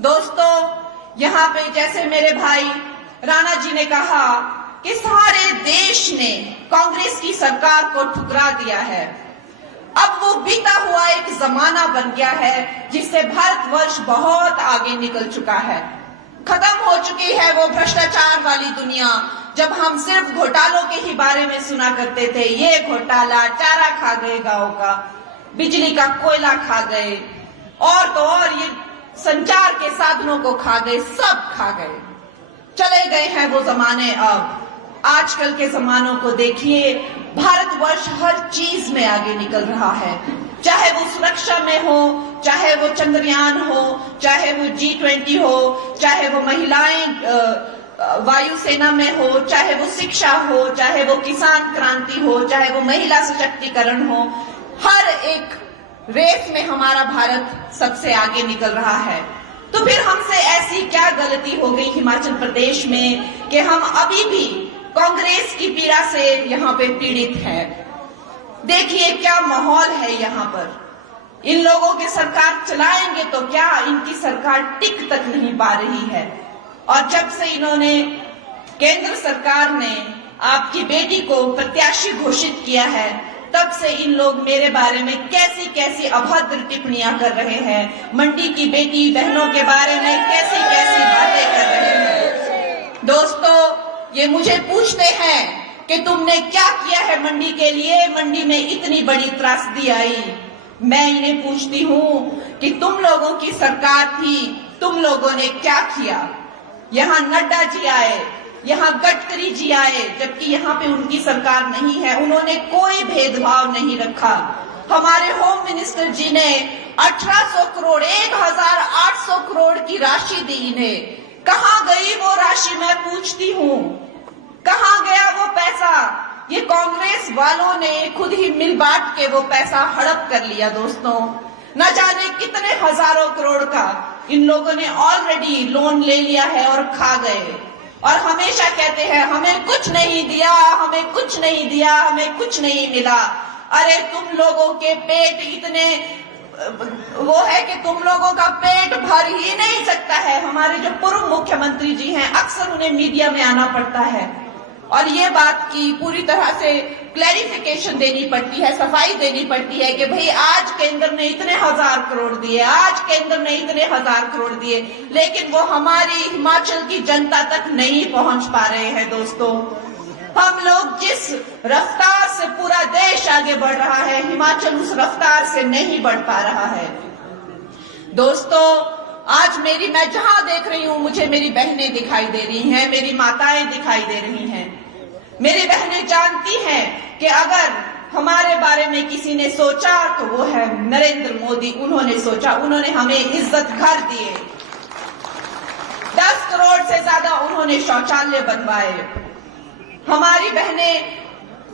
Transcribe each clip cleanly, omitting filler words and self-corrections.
दोस्तों, यहाँ पे जैसे मेरे भाई राणा जी ने कहा कि सारे देश ने कांग्रेस की सरकार को ठुकरा दिया है। अब वो बीता हुआ एक जमाना बन गया है जिससे भारतवर्ष बहुत आगे निकल चुका है। खत्म हो चुकी है वो भ्रष्टाचार वाली दुनिया जब हम सिर्फ घोटालों के ही बारे में सुना करते थे। ये घोटाला, चारा खा गए गांव का, बिजली का कोयला खा गए, और तो और ये संचार के साधनों को खा गए, सब खा गए। चले गए हैं वो जमाने। अब आजकल के जमानों को देखिए, भारतवर्ष हर चीज में आगे निकल रहा है, चाहे वो सुरक्षा में हो, चाहे वो चंद्रयान हो, चाहे वो G20 हो, चाहे वो महिलाएं वायुसेना में हो, चाहे वो शिक्षा हो, चाहे वो किसान क्रांति हो, चाहे वो महिला सशक्तिकरण हो। हर एक रेस में हमारा भारत सबसे आगे निकल रहा है। तो फिर हमसे ऐसी क्या गलती हो गई हिमाचल प्रदेश में कि हम अभी भी कांग्रेस की पीड़ा से यहाँ पे पीड़ित हैं। देखिए क्या माहौल है यहाँ पर। इन लोगों की सरकार चलाएंगे तो क्या, इनकी सरकार टिक तक नहीं पा रही है। और जब से इन्होंने, केंद्र सरकार ने आपकी बेटी को प्रत्याशी घोषित किया है, तब से इन लोग मेरे बारे में कैसी कैसी अभद्र टिप्पणियां कर रहे हैं। मंडी की बेटी बहनों के बारे में कैसी कैसी बातें कर रहे हैं। दोस्तों, ये मुझे पूछते हैं कि तुमने क्या किया है मंडी के लिए, मंडी में इतनी बड़ी त्रासदी आई। मैं इन्हें पूछती हूँ कि तुम लोगों की सरकार थी, तुम लोगों ने क्या किया। यहाँ नड्डा जी आए, यहाँ गडकरी जी आए, जबकि यहाँ पे उनकी सरकार नहीं है, उन्होंने कोई भेदभाव नहीं रखा। हमारे होम मिनिस्टर जी ने 1800 करोड़ 1800 करोड़ की राशि दी इन्हें। कहाँ गई वो राशि, मैं पूछती हूँ, कहाँ गया वो पैसा। ये कांग्रेस वालों ने खुद ही मिल बांट के वो पैसा हड़प कर लिया। दोस्तों, न जाने कितने हजारों करोड़ का इन लोगों ने ऑलरेडी लोन ले लिया है और खा गए। और हमेशा कहते हैं हमें कुछ नहीं दिया, हमें कुछ नहीं दिया, हमें कुछ नहीं मिला। अरे तुम लोगों के पेट इतने वो है कि तुम लोगों का पेट भर ही नहीं सकता है। हमारे जो पूर्व मुख्यमंत्री जी हैं, अक्सर उन्हें मीडिया में आना पड़ता है और ये बात की पूरी तरह से क्लैरिफिकेशन देनी पड़ती है, सफाई देनी पड़ती है कि भाई आज केंद्र ने इतने हजार करोड़ दिए, आज केंद्र ने इतने हजार करोड़ दिए, लेकिन वो हमारी हिमाचल की जनता तक नहीं पहुंच पा रहे हैं। दोस्तों, हम लोग जिस रफ्तार से पूरा देश आगे बढ़ रहा है, हिमाचल उस रफ्तार से नहीं बढ़ पा रहा है। दोस्तों, आज मैं जहां देख रही हूं, मुझे मेरी बहनें दिखाई दे रही हैं, मेरी माताएं दिखाई दे रही हैं। मेरी बहनें जानती हैं कि अगर हमारे बारे में किसी ने सोचा तो वो है नरेंद्र मोदी। उन्होंने सोचा, उन्होंने हमें इज्जत घर दिए, 10 करोड़ से ज्यादा उन्होंने शौचालय बनवाए। हमारी बहनें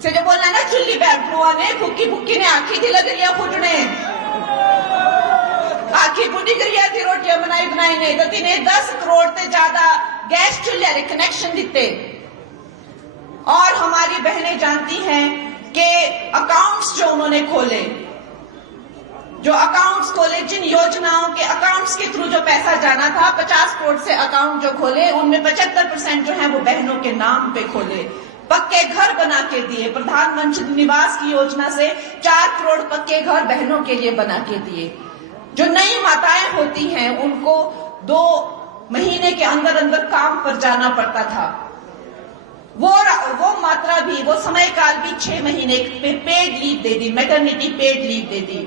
से जो बोलना ना, चुल्ली बैठुआ ने फुक्की फुक्की ने आखी थी लग रही फुटने, आखी फुटी करिया थी, रोटियां बनाई नहीं, तो तिने 10 करोड़ से ज्यादा गैस चूल्हे कनेक्शन दिते। और हमारी बहनें जानती हैं कि अकाउंट्स जो उन्होंने खोले, जिन योजनाओं के अकाउंट्स के थ्रू जो पैसा जाना था, 50 करोड़ से अकाउंट जो खोले, उनमें 75% जो है वो बहनों के नाम पे खोले। पक्के घर बना के दिए, प्रधानमंत्री निवास की योजना से 4 करोड़ पक्के घर बहनों के लिए बना के दिए। जो नई माताएं होती हैं उनको 2 महीने के अंदर अंदर काम पर जाना पड़ता था। वो मात्रा भी, वो समय काल भी 6 महीने पे पेड लीव दे दी, मैटरनिटी पेड लीव दे दी।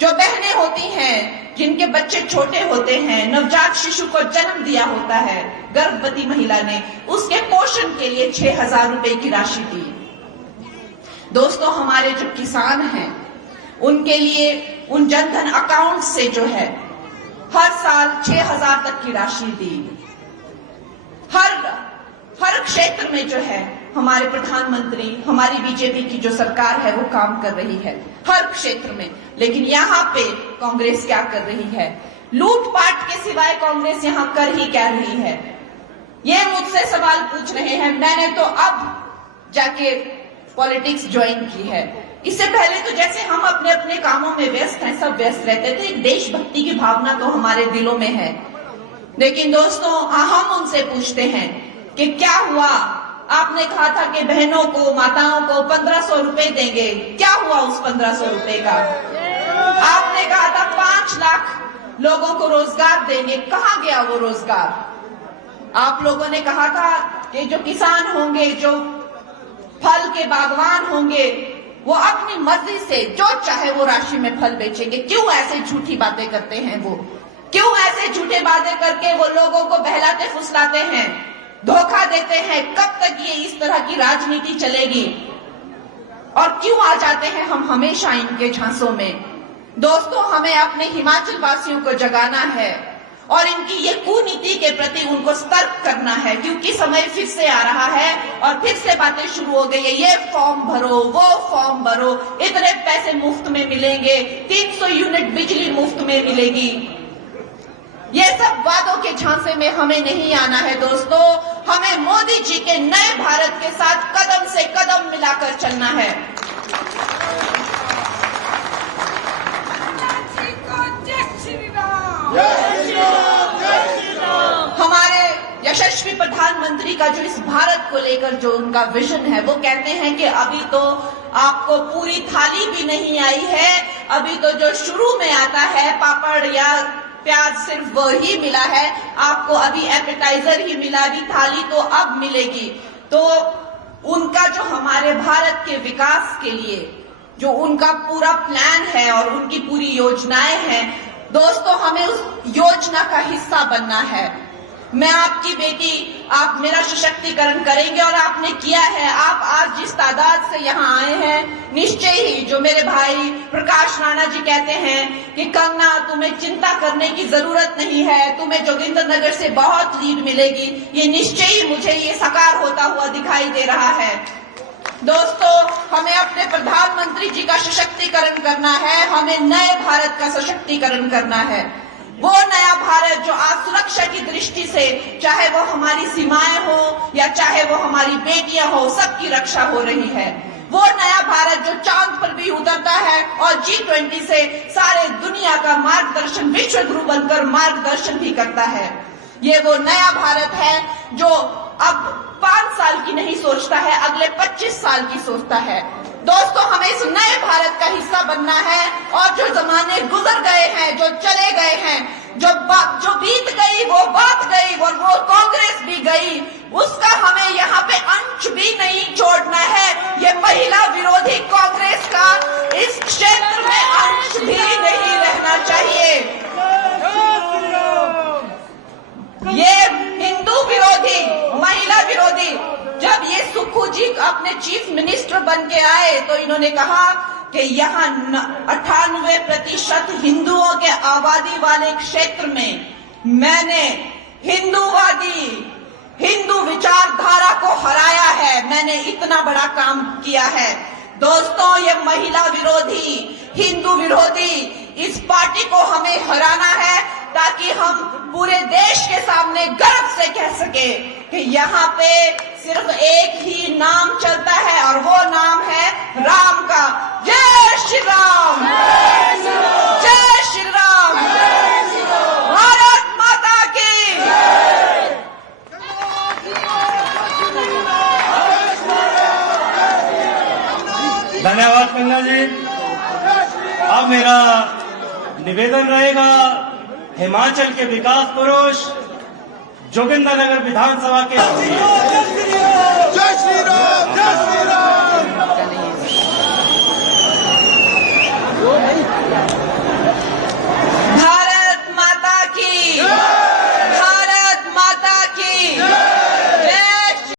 जो बहनें होती हैं जिनके बच्चे छोटे होते हैं, नवजात शिशु को जन्म दिया होता है गर्भवती महिला ने, उसके पोषण के लिए 6000 रुपए की राशि दी। दोस्तों, हमारे जो किसान हैं उनके लिए उन जनधन अकाउंट से जो है हर साल 6000 तक की राशि दी। हर क्षेत्र में जो है हमारे प्रधानमंत्री, हमारी बीजेपी की जो सरकार है वो काम कर रही है हर क्षेत्र में। लेकिन यहाँ पे कांग्रेस क्या कर रही है? लूटपाट के सिवाय कांग्रेस यहाँ कर ही क्या रही है? ये मुझसे सवाल पूछ रहे हैं। मैंने तो अब जाके पॉलिटिक्स ज्वाइन की है। इससे पहले तो जैसे हम अपने अपने कामों में व्यस्त हैं, सब व्यस्त रहते थे। एक देशभक्ति की भावना तो हमारे दिलों में है, लेकिन दोस्तों हम उनसे पूछते हैं कि क्या हुआ? आपने कहा था कि बहनों को, माताओं को 1500 रुपए देंगे, क्या हुआ उस 1500 रुपए का? आपने कहा था 5 लाख लोगों को रोजगार देंगे, कहां गया वो रोजगार? आप लोगों ने कहा था कि जो किसान होंगे, जो फल के बागवान होंगे, वो अपनी मर्जी से जो चाहे वो राशि में फल बेचेंगे। क्यों ऐसे झूठी बातें करते हैं वो? क्यों ऐसे झूठे बातें करके वो लोगों को बहलाते फुसलाते हैं, धोखा देते हैं? कब तक ये इस तरह की राजनीति चलेगी? और क्यों आ जाते हैं हम हमेशा इनके झांसों में? दोस्तों, हमें अपने हिमाचल वासियों को जगाना है और इनकी ये कुनीति के प्रति उनको सतर्क करना है, क्योंकि समय फिर से आ रहा है और फिर से बातें शुरू हो गई है। ये फॉर्म भरो, वो फॉर्म भरो, इतने पैसे मुफ्त में मिलेंगे, 300 यूनिट बिजली मुफ्त में मिलेगी। ये सब वादों के झांसे में हमें नहीं आना है दोस्तों। हमें मोदी जी के नए भारत के साथ कदम से कदम मिलाकर चलना है। हमारे यशस्वी प्रधानमंत्री का जो इस भारत को लेकर जो उनका विजन है, वो कहते हैं कि अभी तो आपको पूरी थाली भी नहीं आई है, अभी तो जो शुरू में आता है पापड़ या प्याज सिर्फ वो ही मिला है, आपको अभी एपेटाइजर ही मिला, अभी थाली तो अब मिलेगी। तो उनका जो हमारे भारत के विकास के लिए जो उनका पूरा प्लान है और उनकी पूरी योजनाएं हैं, दोस्तों हमें उस योजना का हिस्सा बनना है। मैं आपकी बेटी, आप मेरा सशक्तिकरण करेंगे और आपने किया है। आप आज जिस तादाद से यहाँ आए हैं, निश्चय ही जो मेरे भाई प्रकाश राणा जी कहते हैं कि कंगना तुम्हें चिंता करने की जरूरत नहीं है, तुम्हें जोगिंद्रनगर से बहुत लीड मिलेगी, ये निश्चय ही मुझे ये साकार होता हुआ दिखाई दे रहा है। दोस्तों, हमें अपने प्रधानमंत्री जी का सशक्तिकरण करना है, हमें नए भारत का सशक्तिकरण करना है। वो नया भारत जो आज सुरक्षा की दृष्टि से, चाहे वो हमारी सीमाएं हो या चाहे वो हमारी बेटियां हो, सबकी रक्षा हो रही है। वो नया भारत जो चांद पर भी उतरता है और G20 से सारे दुनिया का मार्गदर्शन, विश्व गुरु बनकर मार्गदर्शन भी करता है। ये वो नया भारत है जो अब 5 साल की नहीं सोचता है, अगले 25 साल की सोचता है। दोस्तों, हमें इस नए भारत का हिस्सा बनना है और जो जमाने गुजर गए हैं, जो चले गए हैं, जो बीत गई वो बात गई और वो कांग्रेस भी गई, उसका हमें यहाँ पे अंश भी नहीं छोड़ना है। ये महिला विरोधी कांग्रेस का इस क्षेत्र में अंश भी नहीं रहना चाहिए। ये हिंदू विरोधी, महिला विरोधी, जब ये सुक्खू जी अपने चीफ मिनिस्टर बन के आए तो इन्होंने कहा कि यहाँ 98% हिंदुओं के आबादी वाले क्षेत्र में मैंने हिंदूवादी, हिंदू विचारधारा को हराया है, मैंने इतना बड़ा काम किया है। दोस्तों, ये महिला विरोधी, हिंदू विरोधी इस पार्टी को हमें हराना है, ताकि हम पूरे देश के सामने गर्व से कह सके कि यहाँ पे सिर्फ एक ही नाम चलता है और वो नाम है राम का। जय श्री राम, जय श्री राम, भारत माता की। धन्यवाद कंगना जी। अब मेरा निवेदन रहेगा, हिमाचल के विकास पुरुष जोगिंद्रनगर विधानसभा के